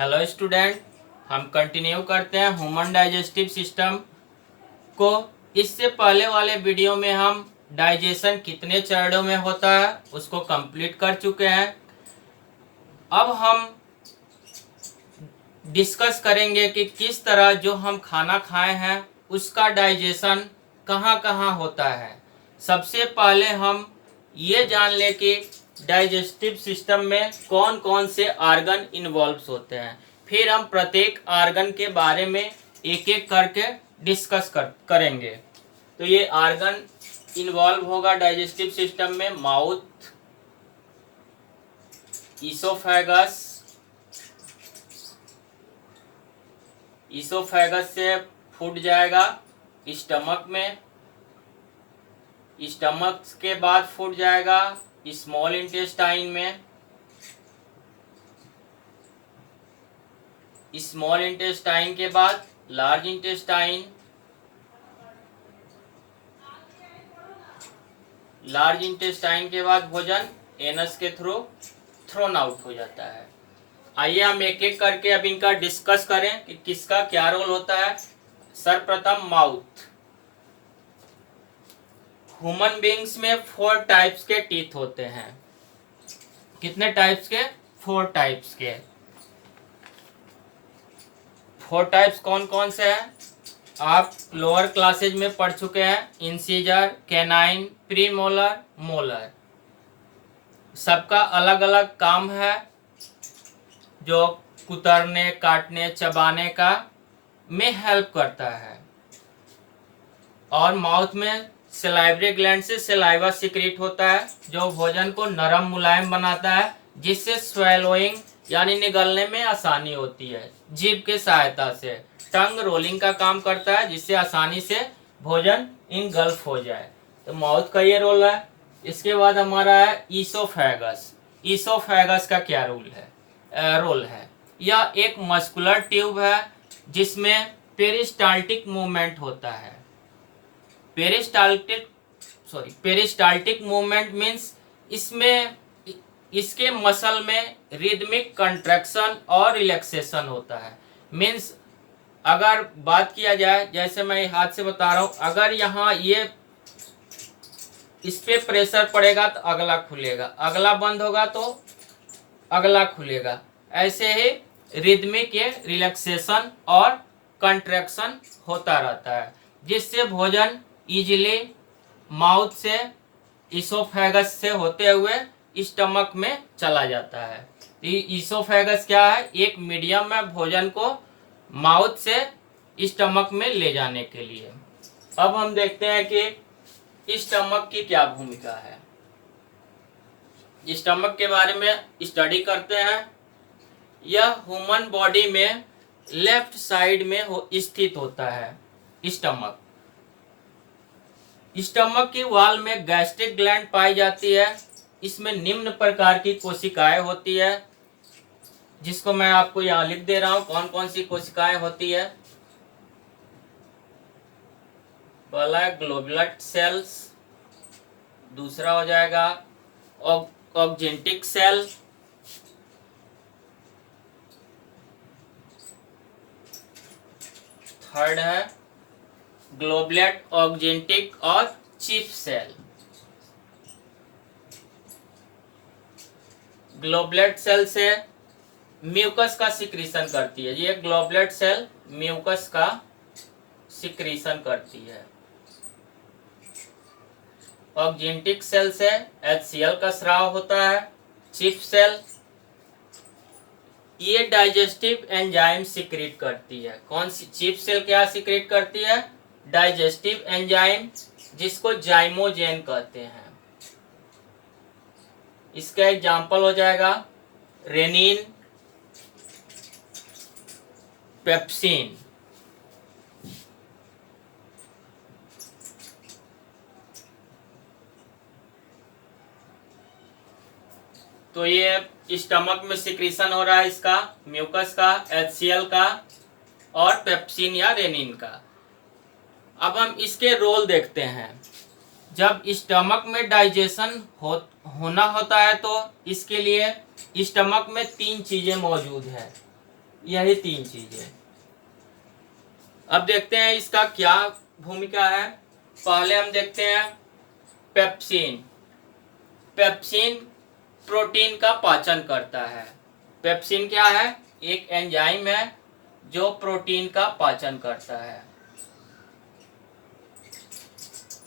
Hello student, हम continue करते हैं ह्यूमन डाइजेस्टिव सिस्टम को। इससे पहले वाले वीडियो में हम डाइजेशन कितने चरणों में होता है उसको कंप्लीट कर चुके हैं। अब हम डिस्कस करेंगे कि किस तरह जो हम खाना खाए हैं उसका डाइजेशन कहाँ कहाँ होता है। सबसे पहले हम ये जान लें कि डाइजेस्टिव सिस्टम में कौन कौन से आर्गन इन्वॉल्व होते हैं। फिर हम प्रत्येक आर्गन के बारे में एक एक करके डिस्कस करेंगे। तो ये आर्गन इन्वॉल्व होगा डाइजेस्टिव सिस्टम में: माउथ, ईसोफेगस, ईसोफेगस से फूड जाएगा स्टमक में, स्टमक के बाद फूड जाएगा स्मॉल इंटेस्टाइन में, स्मॉल इंटेस्टाइन के बाद लार्ज इंटेस्टाइन, लार्ज इंटेस्टाइन के बाद भोजन एनस के थ्रू थ्रोन आउट हो जाता है। आइए हम एक एक करके अब इनका डिस्कस करें कि किसका क्या रोल होता है। सर्वप्रथम माउथ। ह्यूमन बींग्स में 4 टाइप्स के टीथ होते हैं। कितने टाइप्स के? 4 टाइप्स के। 4 टाइप्स कौन कौन से हैं? आप लोअर क्लासेज में पढ़ चुके हैं: इंसीजर, कैनाइन, प्रीमोलर, मोलर। सबका अलग अलग काम है जो कुतरने, काटने, चबाने का में हेल्प करता है। और माउथ में सलाइवरी ग्लैंड से सलाइवा सिक्रीट होता है जो भोजन को नरम मुलायम बनाता है, जिससे स्वेलोइंग यानी निगलने में आसानी होती है। जीभ के सहायता से टंग रोलिंग का काम करता है जिससे आसानी से भोजन इनगल्फ हो जाए। तो माउथ का ये रोल है। इसके बाद हमारा है ईसोफेगस। ईसोफेगस का क्या रोल है? यह एक मस्कुलर ट्यूब है जिसमें पेरिस्टाल्टिक मूवमेंट होता है। पेरिस्टाल्टिक मूवमेंट मीन्स इसमें इसके मसल में रिदमिक कंट्रैक्शन और रिलैक्सेशन होता है। मीन्स अगर बात किया जाए, जैसे मैं हाथ से बता रहा हूँ, अगर यहाँ ये इस पे प्रेशर पड़ेगा तो अगला खुलेगा, अगला बंद होगा तो अगला खुलेगा। ऐसे ही रिदमिक ये रिलैक्सेशन और कंट्रैक्शन होता रहता है जिससे भोजन इजीली माउथ से ईसोफेगस से होते हुए स्टमक में चला जाता है। ईसोफेगस क्या है? एक मीडियम है भोजन को माउथ से स्टमक में ले जाने के लिए। अब हम देखते हैं कि स्टमक की क्या भूमिका है। स्टमक के बारे में स्टडी करते हैं। यह ह्यूमन बॉडी में लेफ्ट साइड में स्थित होता है। स्टमक की वॉल में गैस्ट्रिक ग्लैंड पाई जाती है। इसमें निम्न प्रकार की कोशिकाएं होती है, जिसको मैं आपको यहाँ लिख दे रहा हूँ कौन कौन सी कोशिकाएं होती है। पहला है ग्लोबुलर सेल्स, दूसरा हो जाएगा ऑक्जेंटिक सेल, थर्ड है ग्लोबुलेट, ऑक्जेंटिक और चीफ सेल। ग्लोबुलेट सेल से म्यूकस का सिक्रीशन करती है। ये ग्लोबुलेट सेल म्यूकस का सिक्रीशन करती है। ऑक्जेंटिक सेल से HCl का स्राव होता है। चीफ सेल ये डाइजेस्टिव एंजाइम सिक्रीट करती है। कौन सी? चीफ सेल क्या सिक्रीट करती है? डाइजेस्टिव एंजाइम, जिसको जाइमोजेन कहते हैं। इसका एग्जाम्पल हो जाएगा रेनिन, पेप्सिन। तो ये स्टमक में सिक्रीशन हो रहा है इसका, म्यूकस का, HCl का और पेप्सिन या रेनिन का। अब हम इसके रोल देखते हैं। जब स्टमक में डाइजेशन होना होता है तो इसके लिए स्टमक में 3 चीजें मौजूद है। यही तीन चीजें। अब देखते हैं इसका क्या भूमिका है। पहले हम देखते हैं पेप्सिन। पेप्सिन प्रोटीन का पाचन करता है। पेप्सिन क्या है? एक एंजाइम है जो प्रोटीन का पाचन करता है।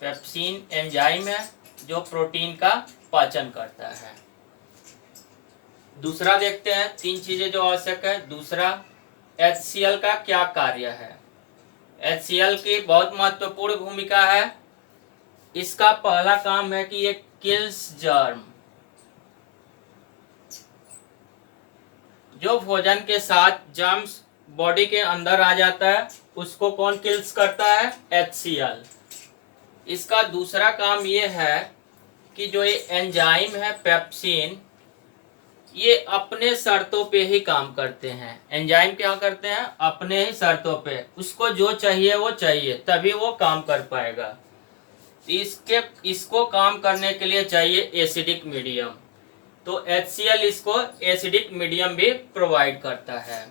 पेप्सिन एंजाइम है जो प्रोटीन का पाचन करता है। दूसरा देखते हैं, तीन चीजें जो आवश्यक है। दूसरा, HCl का क्या कार्य है। HCl की बहुत महत्वपूर्ण भूमिका है। इसका पहला काम है कि ये किल्स जर्म। जो भोजन के साथ जर्म्स बॉडी के अंदर आ जाता है उसको कौन किल्स करता है? HCl। इसका दूसरा काम ये है कि जो ये एंजाइम है पेप्सिन, ये अपने शर्तों पे ही काम करते हैं। एंजाइम क्या करते हैं? अपने ही शर्तों पे, उसको जो चाहिए वो चाहिए, तभी वो काम कर पाएगा। इसको काम करने के लिए चाहिए एसिडिक मीडियम। तो HCl इसको एसिडिक मीडियम भी प्रोवाइड करता है।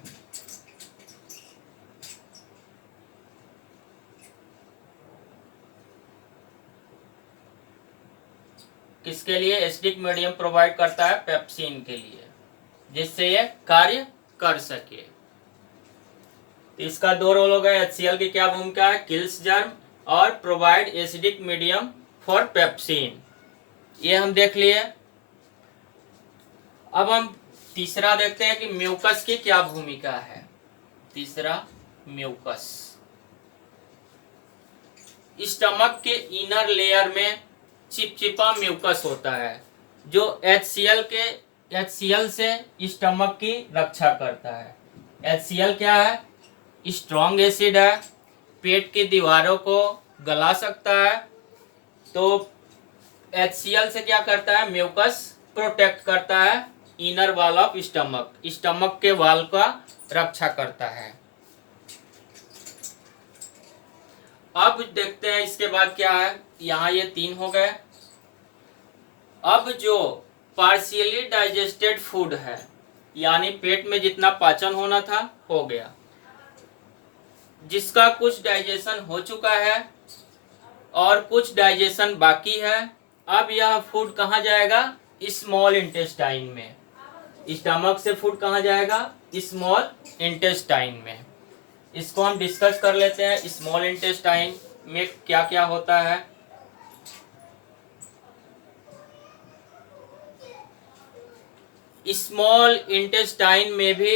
किसके लिए एसिडिक मीडियम प्रोवाइड करता है? पेप्सिन के लिए, जिससे ये कार्य कर सके। इसका दो रोल हो गए। HCl की क्या भूमिका है? किल्स जर्म और provide acidic medium for pepsin. ये हम देख लिए। अब हम तीसरा देखते हैं कि म्यूकस की क्या भूमिका है। तीसरा, म्यूकस। स्टमक के इनर लेयर में चिपचिपा म्यूकस होता है जो HCl से स्टमक की रक्षा करता है। HCl क्या है? स्ट्रॉन्ग एसिड है, पेट की दीवारों को गला सकता है। तो HCl से क्या करता है? म्यूकस प्रोटेक्ट करता है inner wall of stomach, stomach के वॉल का रक्षा करता है। अब देखते हैं इसके बाद क्या है। यहाँ ये तीन हो गए। अब जो पार्शियली डाइजेस्टेड फूड है, यानी पेट में जितना पाचन होना था हो गया, जिसका कुछ डाइजेशन हो चुका है और कुछ डाइजेशन बाकी है, अब यह फूड कहाँ जाएगा? स्मॉल इंटेस्टाइन में। स्टमक से फूड कहाँ जाएगा? स्मॉल इंटेस्टाइन में। इसको हम डिस्कस कर लेते हैं। स्मॉल इंटेस्टाइन में क्या क्या होता है। स्मॉल इंटेस्टाइन में भी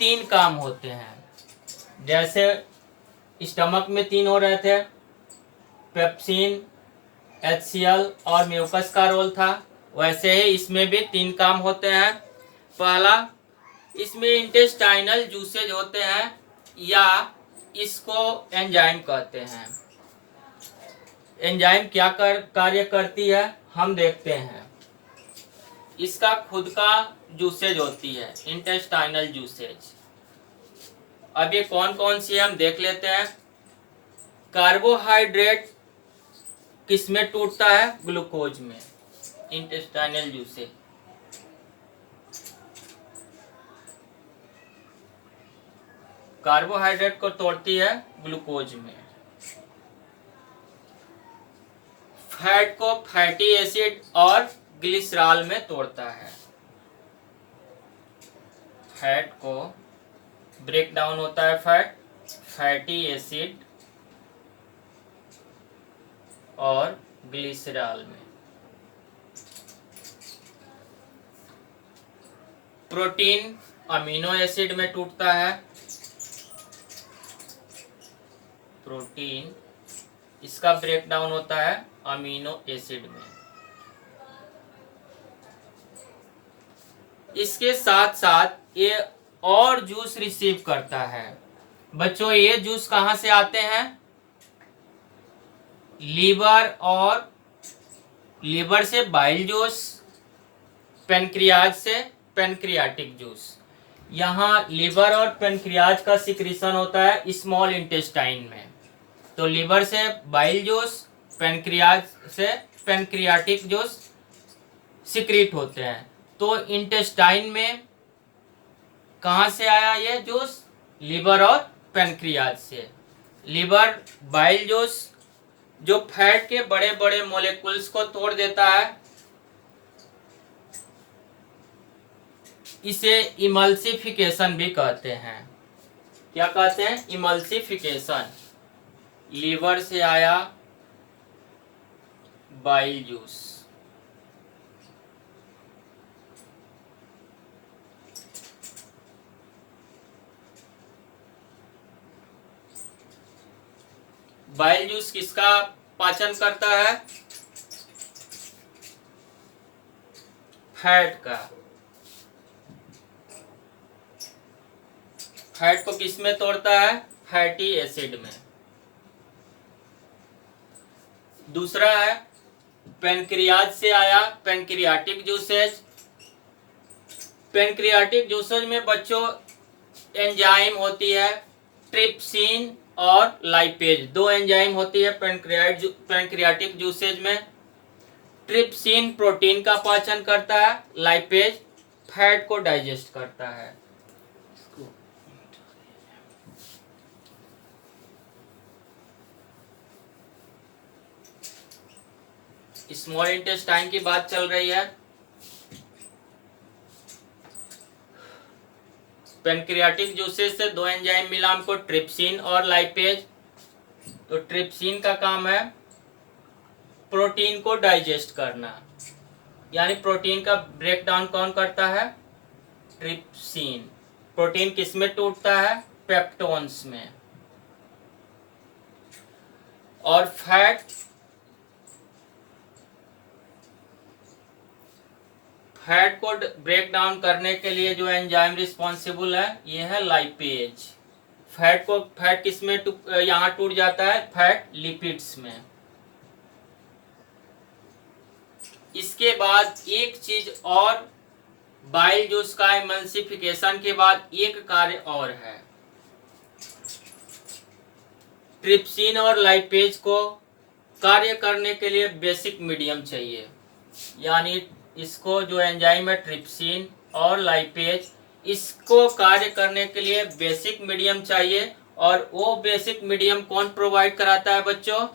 तीन काम होते हैं। जैसे स्टमक में तीन हो रहे थे, पेप्सिन, HCl और म्यूकस का रोल था, वैसे ही इसमें भी तीन काम होते हैं। पहला, इसमें इंटेस्टाइनल जूसेज होते हैं या इसको एंजाइम कहते हैं। एंजाइम क्या कार्य करती है हम देखते हैं। इसका खुद का जूसेज होती है, इंटेस्टाइनल जूसेज। अब ये कौन कौन सी हम देख लेते हैं। कार्बोहाइड्रेट किसमें टूटता है? ग्लूकोज में, इंटेस्टाइनल जूसेज। कार्बोहाइड्रेट को तोड़ती है ग्लूकोज में। फैट को फैटी एसिड और ग्लिसरॉल में तोड़ता है। फैट को ब्रेक डाउन होता है फैटी एसिड और ग्लिसरॉल में। प्रोटीन अमीनो एसिड में टूटता है। प्रोटीन इसका ब्रेक डाउन होता है अमीनो एसिड में। इसके साथ साथ ये और जूस रिसीव करता है। बच्चों, ये जूस कहाँ से आते हैं? लीवर, और लीवर से बाइल जूस, पेनक्रियाज से पेनक्रियाटिक जूस। यहाँ लीवर और पेनक्रियाज का सिक्रीशन होता है स्मॉल इंटेस्टाइन में। तो लीवर से बाइल जूस, पेनक्रियाज से पेनक्रियाटिक जूस सिक्रीट होते हैं। तो इंटेस्टाइन में कहाँ से आया ये जूस? लीवर और पैनक्रियाज से। लीवर बाइल जूस जो फैट के बड़े बड़े मोलेकुल्स को तोड़ देता है, इसे इमल्सिफिकेशन भी कहते हैं। क्या कहते हैं? इमल्सिफिकेशन। लीवर से आया बाइल जूस। बाइल जूस किसका पाचन करता है? फैट का। फैट को किस में तोड़ता है? फैटी एसिड में। दूसरा है पैनक्रियाज से आया पैनक्रियाटिक जूसेज। पैनक्रियाटिक जूसेज में बच्चों एंजाइम होती है ट्रिप्सिन और लाइपेज। दो एंजाइम होती है पैनक्रियाटिक जूसेज में। ट्रिप्सिन प्रोटीन का पाचन करता है, लाइपेज फैट को डाइजेस्ट करता है। स्मॉल इंटेस्टाइन की बात चल रही है। पैनक्रियाटिक जूसेस से दो एंजाइम मिला हमको, ट्रिप्सिन और लाइपेज। तो ट्रिप्सिन का काम है प्रोटीन को डाइजेस्ट करना, यानी प्रोटीन का ब्रेक डाउन कौन करता है? ट्रिप्सिन। प्रोटीन किस में टूटता है? पेप्टोन्स में। और फैट को ब्रेक डाउन करने के लिए जो एंजाइम रिस्पॉन्सिबल है ये है लाइपेज। फैट किस में यहाँ टूट जाता है? फैट लिपिड्स में। इसके बाद एक चीज और, बाइल जूस का इमल्सिफिकेशन के बाद एक कार्य और है। ट्रिप्सिन और लाइपेज को कार्य करने के लिए बेसिक मीडियम चाहिए, यानी इसको जो एंजाइम है ट्रिप्सिन और लाइपेज, इसको कार्य करने के लिए बेसिक मीडियम चाहिए। और वो बेसिक मीडियम कौन प्रोवाइड कराता है बच्चों?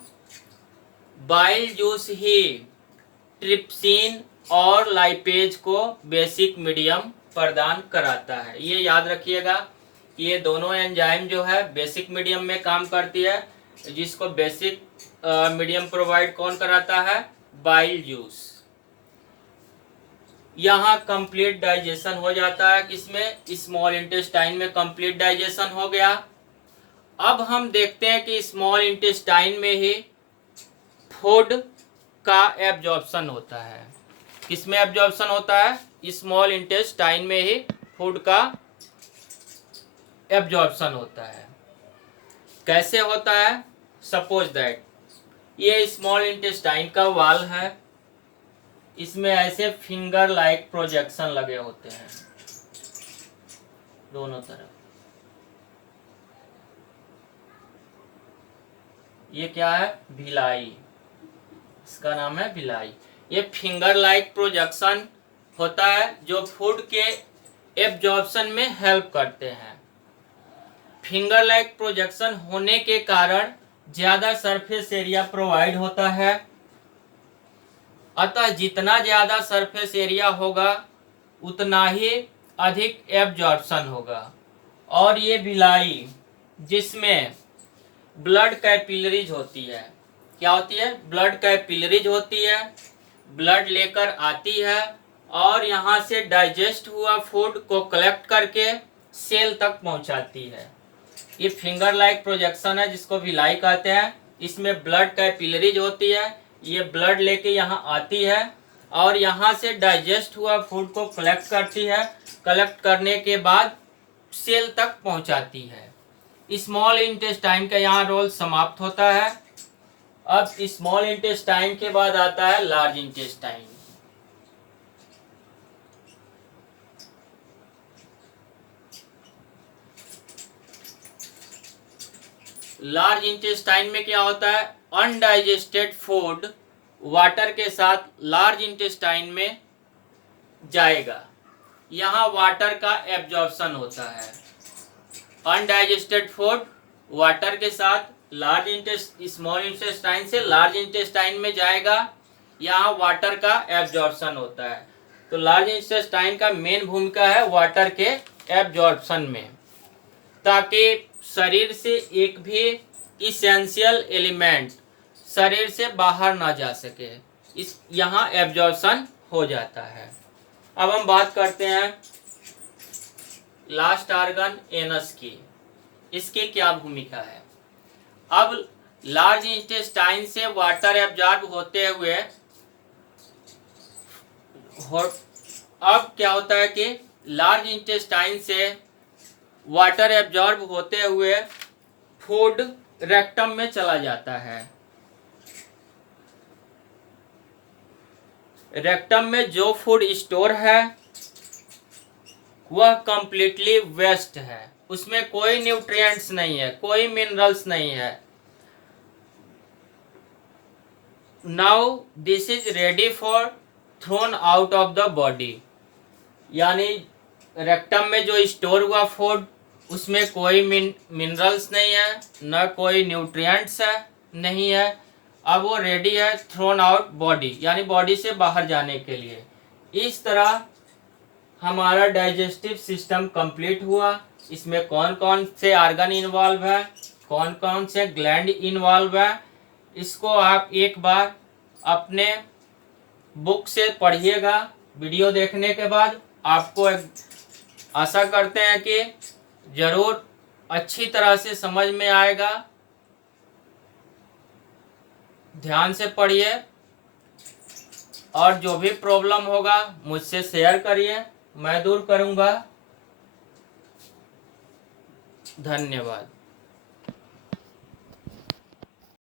बाइल जूस ही ट्रिप्सिन और लाइपेज को बेसिक मीडियम प्रदान कराता है। ये याद रखिएगा, ये दोनों एंजाइम जो है बेसिक मीडियम में काम करती है, जिसको बेसिक मीडियम प्रोवाइड कौन कराता है? Bile juice. यहाँ कंप्लीट डाइजेशन हो जाता है, किसमें? स्मॉल इंटेस्टाइन में कंप्लीट डाइजेशन हो गया। अब हम देखते हैं कि स्मॉल इंटेस्टाइन में ही फूड का एब्जॉर्प्शन होता है। किसमें एब्जॉर्प्शन होता है? स्मॉल इंटेस्टाइन में ही फूड का एब्जॉर्प्शन होता है। कैसे होता है? सपोज दैट ये स्मॉल इंटेस्टाइन का वाल है, इसमें ऐसे फिंगर लाइक प्रोजेक्शन लगे होते हैं दोनों तरफ। ये क्या है? भिलाई। इसका नाम है भिलाई। ये फिंगर लाइक प्रोजेक्शन होता है जो फूड के एब्जॉर्प्शन में हेल्प करते हैं। फिंगर लाइक प्रोजेक्शन होने के कारण ज्यादा सरफेस एरिया प्रोवाइड होता है। अतः जितना ज्यादा सरफेस एरिया होगा उतना ही अधिक एब्जॉर्प्शन होगा। और ये भिलाई जिसमें ब्लड कैपिलरीज होती है, क्या होती है? ब्लड कैपिलरीज होती है, ब्लड लेकर आती है और यहाँ से डाइजेस्ट हुआ फूड को कलेक्ट करके सेल तक पहुँचाती है। ये फिंगर लाइक प्रोजेक्शन है जिसको भिलाई कहते हैं। इसमें ब्लड कैपिलरीज होती है, ये ब्लड लेके यहाँ आती है और यहाँ से डाइजेस्ट हुआ फूड को कलेक्ट करती है। कलेक्ट करने के बाद सेल तक पहुँचाती है। स्मॉल इंटेस्टाइन का यहाँ रोल समाप्त होता है। अब स्मॉल इंटेस्टाइन के बाद आता है लार्ज इंटेस्टाइन। लार्ज इंटेस्टाइन में क्या होता है? अनडाइजेस्टेड फूड वाटर के साथ लार्ज इंटेस्टाइन में जाएगा। यहाँ वाटर का एब्जॉर्प्शन होता है। अनडाइजेस्टेड फूड वाटर के साथ स्मॉल इंटेस्टाइन से लार्ज इंटेस्टाइन में जाएगा, यहाँ वाटर का एब्जॉर्प्शन होता है। तो लार्ज इंटेस्टाइन का मेन भूमिका है वाटर के एब्जॉर्प्शन में, ताकि शरीर से एक भी इसेंशियल एलिमेंट शरीर से बाहर ना जा सके, इस यहाँ एब्जॉर्प्शन हो जाता है। अब हम बात करते हैं लास्ट ऑर्गन एनस की, इसकी क्या भूमिका है। अब लार्ज इंटेस्टाइन से वाटर एब्जॉर्ब होते हुए अब क्या होता है कि लार्ज इंटेस्टाइन से वाटर एब्जॉर्ब होते हुए फूड रेक्टम में चला जाता है। रेक्टम में जो फूड स्टोर है वह कंप्लीटली वेस्ट है, उसमें कोई न्यूट्रिएंट्स नहीं है, कोई मिनरल्स नहीं है। Now this is ready for thrown out of the body, यानी रेक्टम में जो स्टोर हुआ फूड उसमें कोई मिनरल्स नहीं है, न कोई न्यूट्रिएंट्स है नहीं है, अब वो रेडी है थ्रोन आउट बॉडी, यानी बॉडी से बाहर जाने के लिए। इस तरह हमारा डाइजेस्टिव सिस्टम कंप्लीट हुआ। इसमें कौन कौन से ऑर्गन इन्वॉल्व है, कौन कौन से ग्लैंड इन्वॉल्व है, इसको आप एक बार अपने बुक से पढ़िएगा। वीडियो देखने के बाद आपको आशा करते हैं कि ज़रूर अच्छी तरह से समझ में आएगा। ध्यान से पढ़िए और जो भी प्रॉब्लम होगा मुझसे शेयर करिए, मैं दूर करूँगा। धन्यवाद।